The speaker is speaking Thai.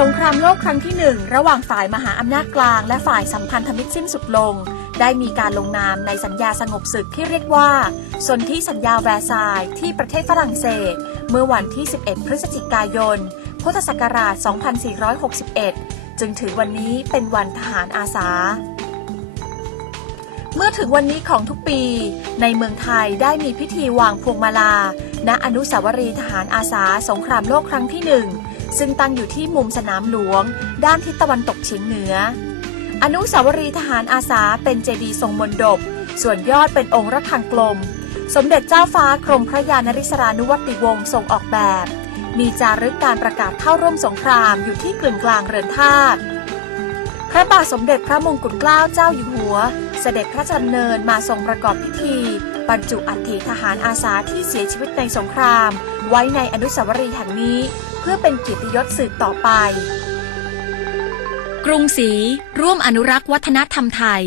สงครามโลกครั้งที่หนึ่งระหว่างฝ่ายมหาอำนาจกลาง และฝ่ายสัมพันธมิตรสิ้นสุดลง ได้มีการลงนามในสัญญาสงบศึกที่เรียกว่าสนธิสัญญาแวร์ซายที่ประเทศฝรั่งเศส เมื่อวันที่ 11 พฤศจิกายน พุทธศักราช 2461 จึงถือวันนี้เป็นวันทหารอาสา เมื่อถึงวันนี้ของทุกปี ในเมืองไทยได้มีพิธีวางพวงมาลา ณอนุสาวรีย์ทหารอาสา สงครามโลกครั้งที่หนึ่ง ซึ่งตั้งอยู่ที่มุมสนามหลวง ด้านทิศตะวันตกเฉียงเหนือ อนุสาวรีย์ทหารอาสาเป็นเจดีย์ทรงมนดบ ส่วนยอดเป็นองค์ระฆังกลม สมเด็จเจ้าฟ้ากรมพระยานริศรานุวัติวงศ์ทรงออกแบบ มีจารึกการประกาศเข้าร่วมสงครามอยู่ที่กลึงกลางเรือนธาตุพระบาทสมเด็จพระมงกุฎเกล้าเจ้าอยู่หัว เสด็จพระราชดำเนินมาทรงประกอบพิธี บรรจุอัฐิทหารอาสาที่เสียชีวิตในสงคราม ไว้ในอนุสาวรีย์แห่งนี้ เพื่อเป็นเกียรติยศสืบต่อไป กรุงศรีร่วมอนุรักษ์วัฒนธรรมไทย